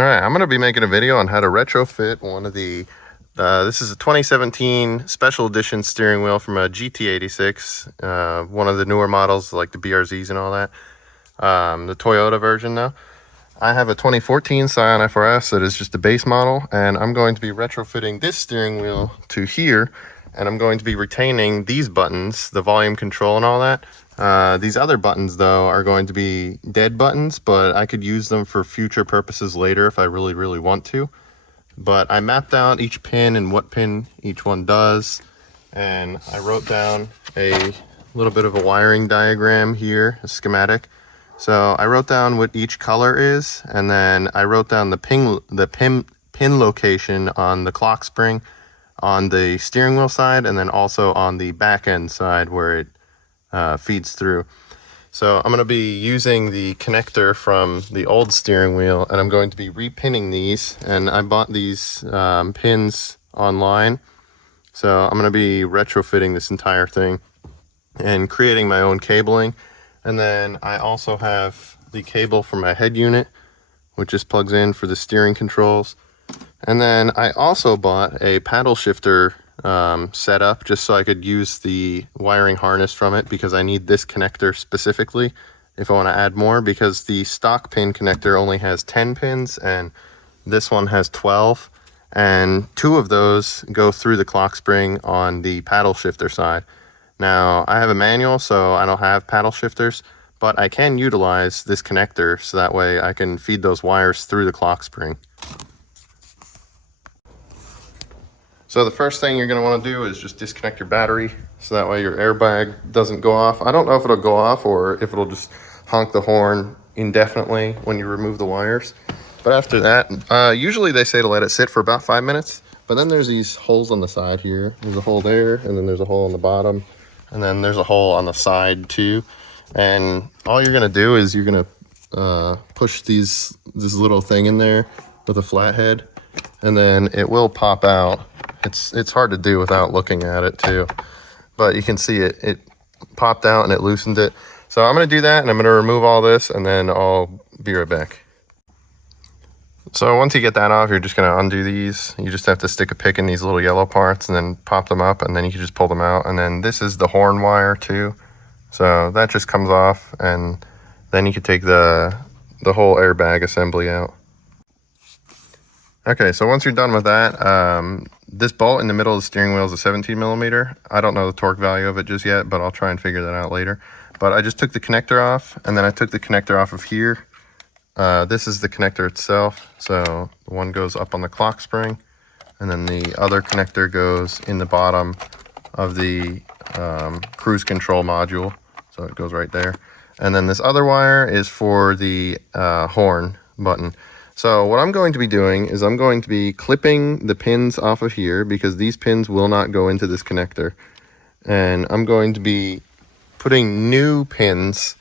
All right, I'm going to be making a video on how to retrofit one of the, this is a 2017 Special Edition steering wheel from a GT86, one of the newer models like the BRZs and all that, the Toyota version though. I have a 2014 Scion FRS that is just the base model, and I'm going to be retrofitting this steering wheel to here, and I'm going to be retaining these buttons, the volume control and all that. These other buttons though are going to be dead buttons, but I could use them for future purposes later if I really want to. But I mapped out each pin and what pin each one does, and I wrote down a little bit of a wiring diagram here, a schematic. So I wrote down what each color is, and then I wrote down the pin location on the clock spring on the steering wheel side, and then also on the back end side where it feeds through. So I'm going to be using the connector from the old steering wheel, and I'm going to be repinning these, and I bought these pins online. So I'm going to be retrofitting this entire thing and creating my own cabling. And then I also have the cable for my head unit, which just plugs in for the steering controls. And then I also bought a paddle shifter setup just so I could use the wiring harness from it, because I need this connector specifically if I want to add more, because the stock pin connector only has 10 pins and this one has 12, and 2 of those go through the clock spring on the paddle shifter side. Now I have a manual, so I don't have paddle shifters, but I can utilize this connector so that way I can feed those wires through the clock spring. So the first thing you're going to want to do is just disconnect your battery, so that way your airbag doesn't go off. I don't know if it'll go off or if it'll just honk the horn indefinitely when you remove the wires. But after that, usually they say to let it sit for about 5 minutes, but then there's these holes on the side here. There's a hole there, and then there's a hole on the bottom, and then there's a hole on the side too. And all you're going to do is you're going to push this little thing in there with a flathead, and then it will pop out. It's hard to do without looking at it too, but you can see it popped out and it loosened it. So I'm going to do that, and I'm going to remove all this, and then I'll be right back. So once you get that off, you're just going to undo these. You just have to stick a pick in these little yellow parts and then pop them up, and then you can just pull them out. And then this is the horn wire too, so that just comes off, and then you can take the whole airbag assembly out. Okay, so once you're done with that, this bolt in the middle of the steering wheel is a 17 millimeter. I don't know the torque value of it just yet, but I'll try and figure that out later. But I just took the connector off, and then I took the connector off of here. This is the connector itself. So one goes up on the clock spring, and then the other connector goes in the bottom of the cruise control module. So it goes right there. And then this other wire is for the horn button. So what I'm going to be doing is I'm going to be clipping the pins off of here, because these pins will not go into this connector. And I'm going to be putting new pins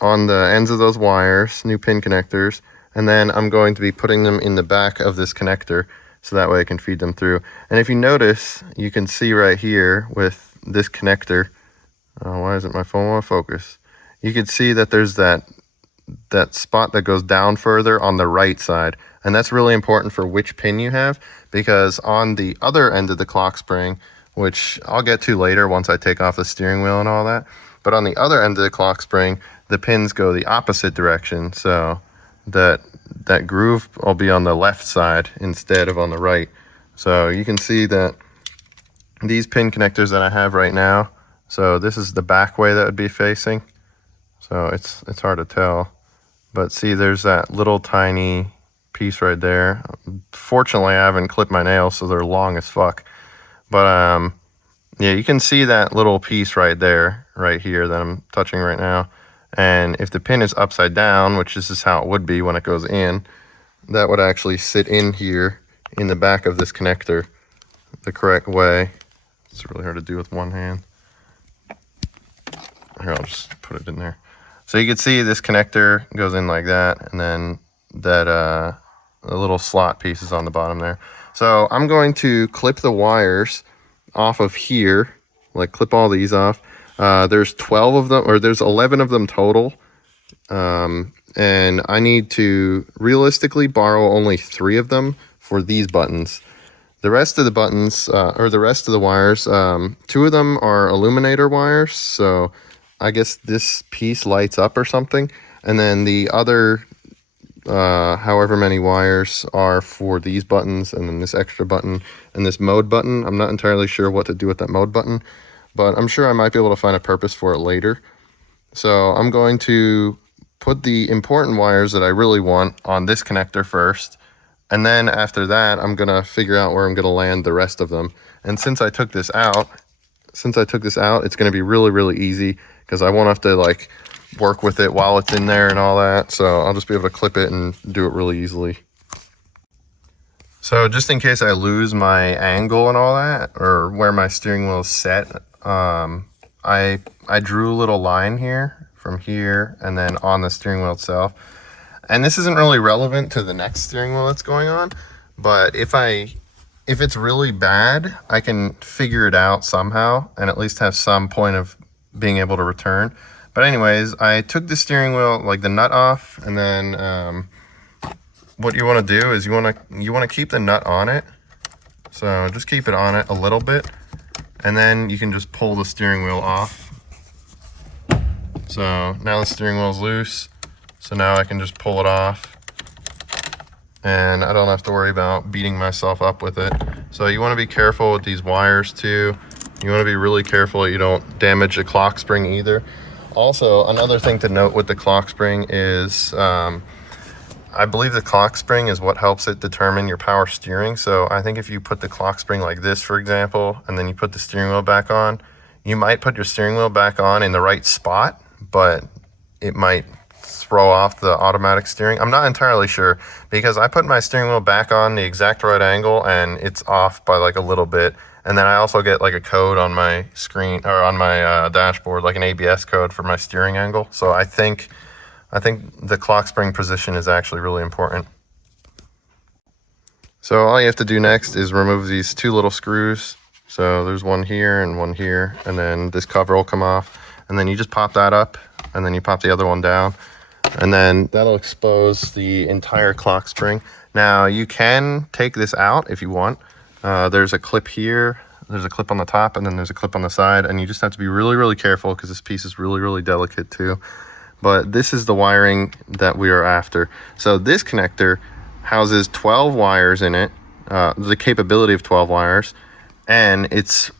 on the ends of those wires, new pin connectors, and then I'm going to be putting them in the back of this connector so that way I can feed them through. And if you notice, you can see right here with this connector, why isn't my phone on focus? You can see that there's that spot that goes down further on the right side, and that's really important for which pin you have, because on the other end of the clock spring, which I'll get to later once I take off the steering wheel and all that, but on the other end of the clock spring, the pins go the opposite direction, so that groove will be on the left side instead of on the right. So you can see that these pin connectors that I have right now, so this is the back way that would be facing, so it's hard to tell. But see, there's that little tiny piece right there. Fortunately, I haven't clipped my nails, so they're long as fuck. But yeah, you can see that little piece right there, right here that I'm touching right now. And if the pin is upside down, which this is how it would be when it goes in, that would actually sit in here in the back of this connector the correct way. It's really hard to do with one hand. Here, I'll just put it in there. So you can see this connector goes in like that, and then that the little slot piece is on the bottom there. So I'm going to clip the wires off of here, like clip all these off. There's 12 of them, or there's 11 of them total. And and I need to realistically borrow only 3 of them for these buttons. The rest of the buttons, or the rest of the wires, 2 of them are illuminator wires, so I guess this piece lights up or something. And then the other, however many wires are for these buttons, and then this extra button and this mode button. I'm not entirely sure what to do with that mode button, but I'm sure I might be able to find a purpose for it later. So I'm going to put the important wires that I really want on this connector first. And then after that, I'm going to figure out where I'm going to land the rest of them. And since I took this out, it's going to be really, really easy because I won't have to like work with it while it's in there and all that. So I'll just be able to clip it and do it really easily. So just in case I lose my angle and all that, or where my steering wheel is set, I drew a little line here from here and then on the steering wheel itself. And this isn't really relevant to the next steering wheel that's going on, but if it's really bad, I can figure it out somehow and at least have some point of being able to return. But anyways, I took the steering wheel, like the nut off, and then what you want to do is you want to keep the nut on it. So just keep it on it a little bit, and then you can just pull the steering wheel off. So now the steering wheel is loose. So now I can just pull it off and I don't have to worry about beating myself up with it. So you want to be careful with these wires too. You want to be really careful that you don't damage the clock spring either. Also, another thing to note with the clock spring is I believe the clock spring is what helps it determine your power steering. So I think if you put the clock spring like this, for example, and then you put the steering wheel back on, you might put your steering wheel back on in the right spot, but it might throw off the automatic steering. I'm not entirely sure because I put my steering wheel back on the exact right angle and it's off by like a little bit. And then I also get like a code on my screen or on my dashboard, like an ABS code for my steering angle. So I think the clock spring position is actually really important. So all you have to do next is remove these 2 little screws. So there's one here, and then this cover will come off, and then you just pop that up, and then you pop the other one down. And then that'll expose the entire clock spring. Now you can take this out if you want. There's a clip here, there's a clip on the top, and then there's a clip on the side, and you just have to be really, really careful because this piece is really, really delicate too. But this is the wiring that we are after. So this connector houses 12 wires in it, the capability of 12 wires, and it's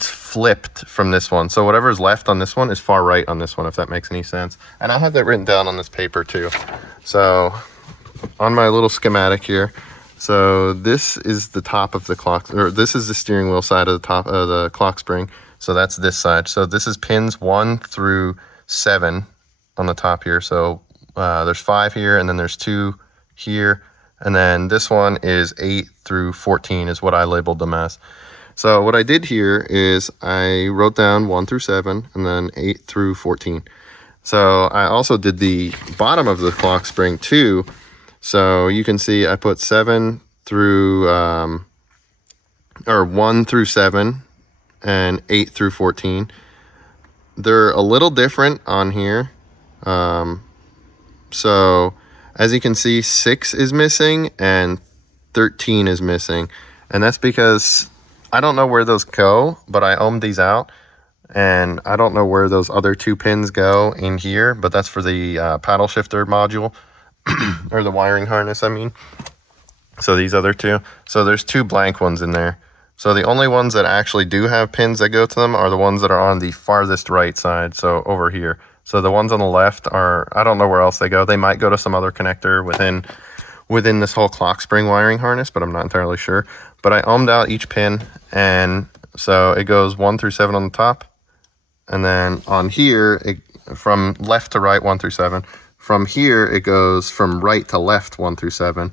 flipped from this one. So whatever's left on this one is far right on this one, if that makes any sense. And I have that written down on this paper too. So on my little schematic here, so this is the top of the clock, or this is the steering wheel side of the top of the clock spring. So that's this side. So this is pins 1 through 7 on the top here. So there's 5 here, and then there's 2 here. And then this one is 8 through 14 is what I labeled them as. So what I did here is I wrote down 1 through 7 and then 8 through 14. So I also did the bottom of the clock spring too. So you can see I put 7 through, or 1 through 7 and 8 through 14. They're a little different on here. So as you can see, 6 is missing and 13 is missing. And that's because I don't know where those go, but I ohmed these out, and I don't know where those other 2 pins go in here, but that's for the paddle shifter module, or the wiring harness, I mean. So these other 2. So there's 2 blank ones in there. So the only ones that actually do have pins that go to them are the ones that are on the farthest right side, so over here. So the ones on the left are, I don't know where else they go. They might go to some other connector within this whole clock spring wiring harness, but I'm not entirely sure. But I ohmed out each pin, and so it goes 1 through 7 on the top, and then on here, from left to right 1 through 7. From here, it goes from right to left 1 through 7,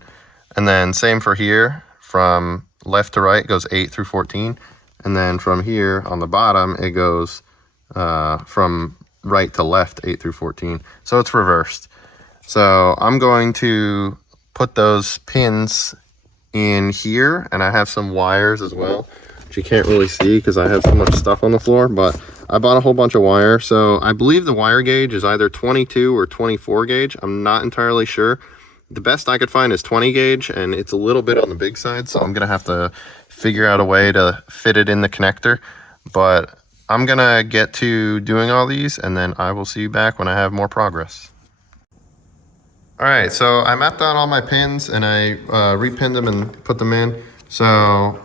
and then same for here, from left to right goes 8 through 14, and then from here on the bottom, it goes from right to left 8 through 14. So it's reversed. So I'm going to put those pins in here, and I have some wires as well. which you can't really see because I have so much stuff on the floor, but I bought a whole bunch of wire. So I believe the wire gauge is either 22 or 24 gauge. I'm not entirely sure. The best I could find is 20 gauge, and it's a little bit on the big side, so I'm gonna have to figure out a way to fit it in the connector. But I'm gonna get to doing all these, and then I will see you back when I have more progress. All right, so I mapped out all my pins and I repinned them and put them in. So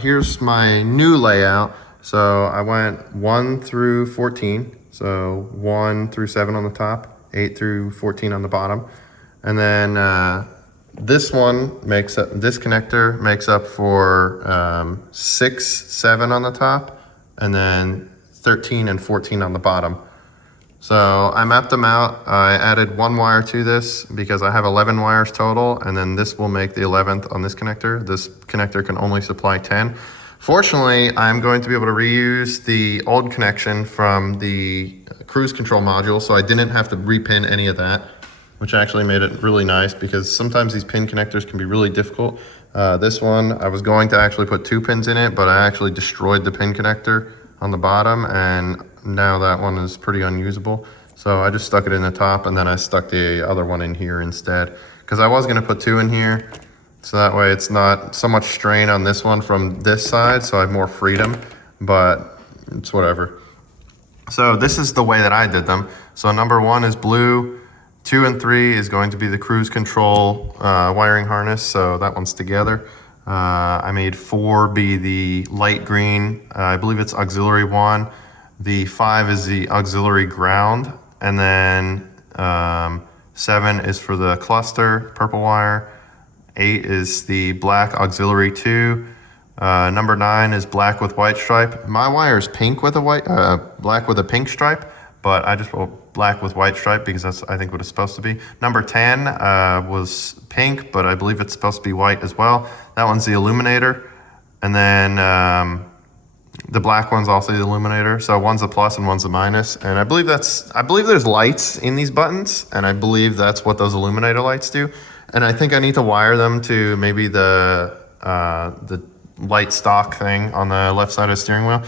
here's my new layout. So I went 1 through 14. So 1 through 7 on the top, 8 through 14 on the bottom. And then this one makes up, this connector makes up for 6, 7 on the top, and then 13 and 14 on the bottom. So I mapped them out. I added 1 wire to this because I have 11 wires total, and then this will make the 11th on this connector. This connector can only supply 10. Fortunately, I'm going to be able to reuse the old connection from the cruise control module, so I didn't have to repin any of that, which actually made it really nice because sometimes these pin connectors can be really difficult. This one, I was going to actually put 2 pins in it, but I actually destroyed the pin connector on the bottom, and now that one is pretty unusable. So I just stuck it in the top, and then I stuck the other one in here instead, because I was gonna put 2 in here, so that way it's not so much strain on this one from this side, so I have more freedom, but it's whatever. So this is the way that I did them. So number 1 is blue, 2 and 3 is going to be the cruise control wiring harness, so that one's together. I made 4 be the light green, I believe it's auxiliary 1. The 5 is the auxiliary ground, and then 7 is for the cluster, purple wire. 8 is the black auxiliary 2. Number 9 is black with white stripe. My wire is pink with a white, black with a pink stripe, but I just wrote black with white stripe because that's, I think, what it's supposed to be. Number 10 was pink, but I believe it's supposed to be white as well. That one's the illuminator. And then the black one's also the illuminator. So one's a plus and one's a minus. And I believe there's lights in these buttons, and I believe that's what those illuminator lights do. And I think I need to wire them to maybe the light stock thing on the left side of the steering wheel.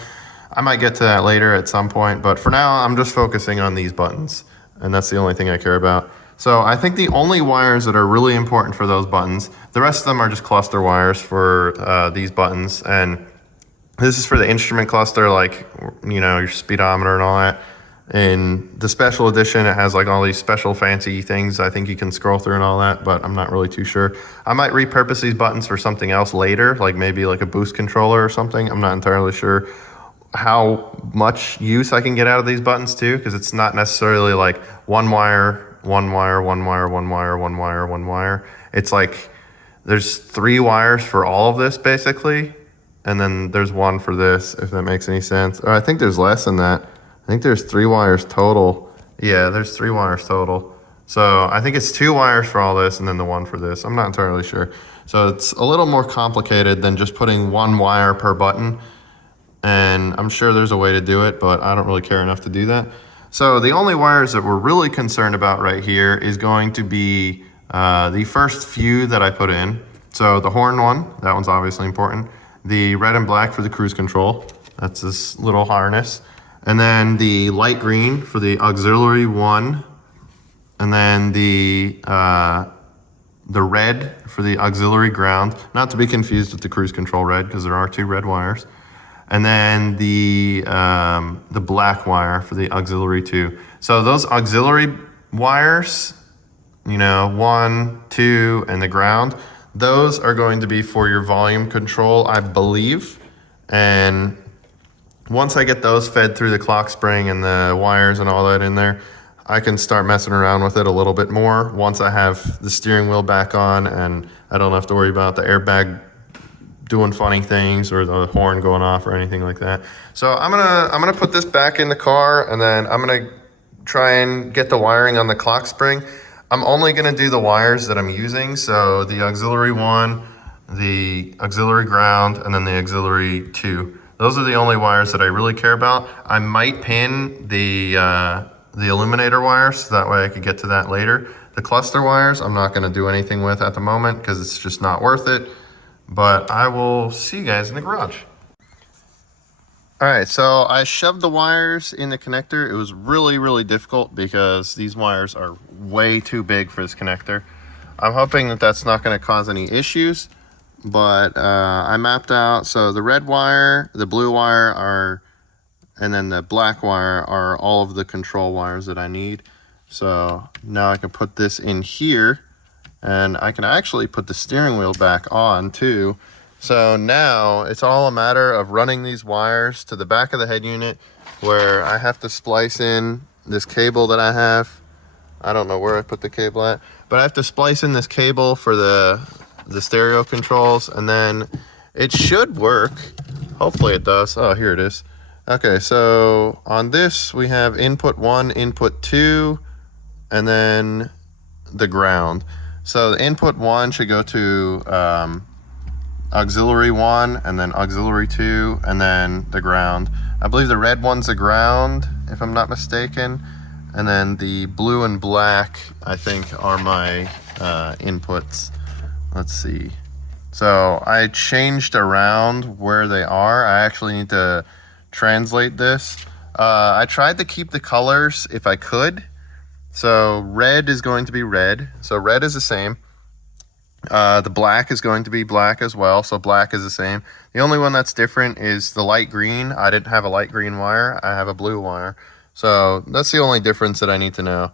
I might get to that later at some point, but for now I'm just focusing on these buttons, and that's the only thing I care about. So I think the only wires that are really important for those buttons, the rest of them are just cluster wires for these buttons, and this is for the instrument cluster, like, you know, your speedometer and all that. In the special edition, it has like all these special fancy things I think you can scroll through and all that, but I'm not really too sure. I might repurpose these buttons for something else later, like maybe like a boost controller or something. I'm not entirely sure how much use I can get out of these buttons too, because it's not necessarily like one wire, one wire, one wire, one wire, one wire, one wire. It's like there's 3 wires for all of this basically, and then there's 1 for this, if that makes any sense. Or I think there's less than that. I think there's 3 wires total. Yeah, there's 3 wires total. So I think it's 2 wires for all this and then the 1 for this. I'm not entirely sure. So it's a little more complicated than just putting 1 wire per button. And I'm sure there's a way to do it, but I don't really care enough to do that. So the only wires that we're really concerned about right here is going to be the first few that I put in. So the horn one, that one's obviously important. The red and black for the cruise control, that's this little harness. And then the light green for the auxiliary 1. And then the red for the auxiliary ground, not to be confused with the cruise control red, because there are 2 red wires. And then the black wire for the auxiliary 2. So those auxiliary wires, you know, 1, 2, and the ground, those are going to be for your volume control, I believe. And once I get those fed through the clock spring and the wires and all that in there, I can start messing around with it a little bit more once I have the steering wheel back on and I don't have to worry about the airbag doing funny things or the horn going off or anything like that. So I'm gonna put this back in the car, and then I'm gonna try and get the wiring on the clock spring. I'm only gonna do the wires that I'm using, so the auxiliary 1, the auxiliary ground, and then the auxiliary 2. Those are the only wires that I really care about. I might pin the illuminator wires, so that way I could get to that later. The cluster wires I'm not gonna do anything with at the moment because it's just not worth it. But I will see you guys in the garage. All right, so I shoved the wires in the connector. It was really difficult because these wires are way too big for this connector. I'm hoping that that's not going to cause any issues, but I mapped out, so the red wire, the blue wire are, and then the black wire are all of the control wires that I need. So now I can put this in here, and I can actually put the steering wheel back on too. So now it's all a matter of running these wires to the back of the head unit, where I have to splice in this cable that I have. I don't know where I put the cable at, but I have to splice in this cable for the stereo controls, and then it should work. Hopefully it does. Oh, here it is. Okay, so on this we have input 1, input 2, and then the ground. So the input 1 should go to auxiliary 1, and then auxiliary 2, and then the ground. I believe the red one's the ground, if I'm not mistaken, and then the blue and black, I think, are my inputs. Let's see. So I changed around where they are. I actually need to translate this. I tried to keep the colors if I could. So red is going to be red. So red is the same. The black is going to be black as well, so black is the same. The only one that's different is the light green. I didn't have a light green wire, I have a blue wire. So that's the only difference that I need to know.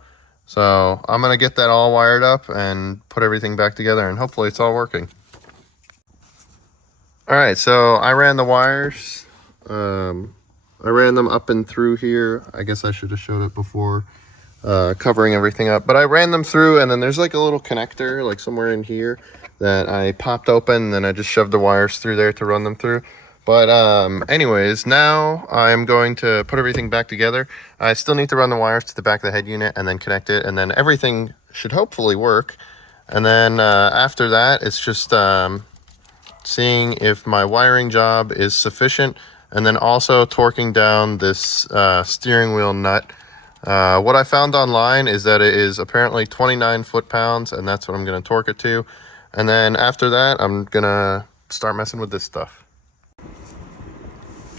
So I'm going to get that all wired up and put everything back together, and hopefully it's all working. Alright, so I ran the wires. I ran them up and through here. I guess I should have showed it before. Covering everything up, but I ran them through, and then there's like a little connector like somewhere in here that I popped open, and then I just shoved the wires through there to run them through. But anyways, now I'm going to put everything back together. I still need to run the wires to the back of the head unit and then connect it, and then everything should hopefully work. And then after that, it's just seeing if my wiring job is sufficient, and then also torquing down this steering wheel nut. What I found online is that it is apparently 29 foot-pounds, and that's what I'm going to torque it to. And then after that, I'm going to start messing with this stuff.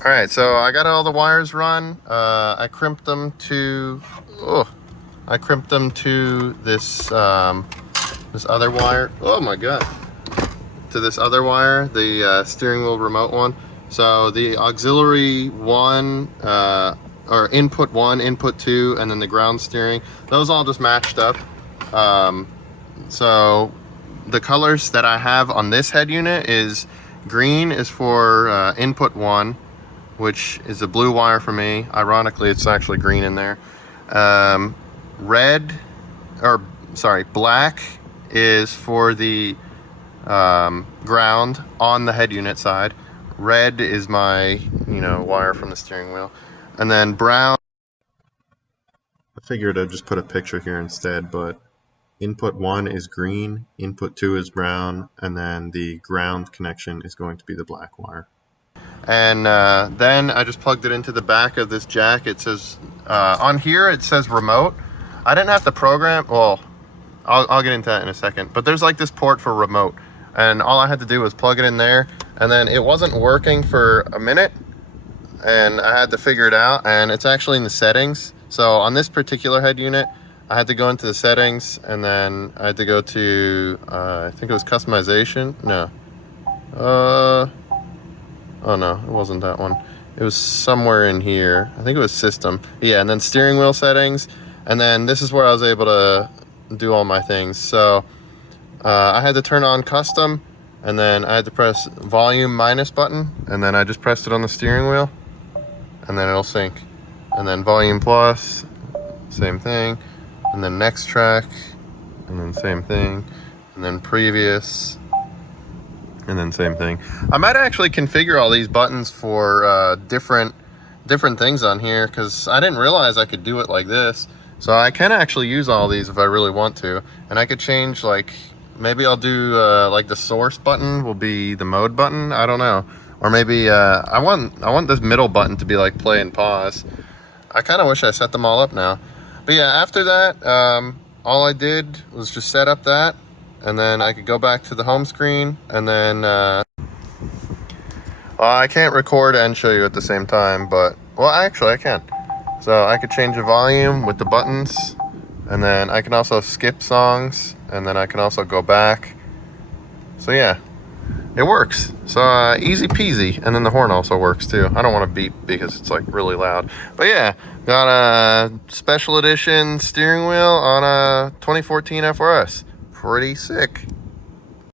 Alright, so I got all the wires run. I crimped them to this this other wire. Oh my god. To this other wire, the steering wheel remote one. So the auxiliary one, or input 1, input 2, and then the ground steering, those all just matched up. So the colors that I have on this head unit is green is for input 1, which is a blue wire for me. Ironically, it's actually green in there. Black is for the ground on the head unit side. Red is my, wire from the steering wheel. And then brown, I figured I'd just put a picture here instead, but input 1 is green, input 2 is brown, and then the ground connection is going to be the black wire. And then I just plugged it into the back of this jack. It says, on here it says remote. I didn't have to program, well, I'll get into that in a second, but there's like this port for remote, and all I had to do was plug it in there, and then it wasn't working for a minute, and I had to figure it out, and it's actually in the settings. So on this particular head unit, I had to go into the settings, and then I had to go to, I think it was customization. No. Oh no, it wasn't that one. It was somewhere in here. I think it was system. Yeah, and then steering wheel settings, and then this is where I was able to do all my things. So I had to turn on custom, and then I had to press volume minus button, and then I just pressed it on the steering wheel, and then it'll sync. And then volume plus, same thing, and then next track, and then same thing, and then previous, and then same thing. I might actually configure all these buttons for different things on here, because I didn't realize I could do it like this. So I can actually use all these if I really want to, and I could change, like, maybe I'll do like the source button will be the mode button. I don't know. Or maybe I want this middle button to be like play and pause. I kind of wish I set them all up now. But yeah, after that, all I did was just set up that, and then I could go back to the home screen, and then I can't record and show you at the same time, but, well, actually I can. So I could change the volume with the buttons, and then I can also skip songs, and then I can also go back. So yeah, it works. So easy peasy. And then the horn also works too. I don't want to beep because it's like really loud. But yeah, got a special edition steering wheel on a 2014 FRS. Pretty sick.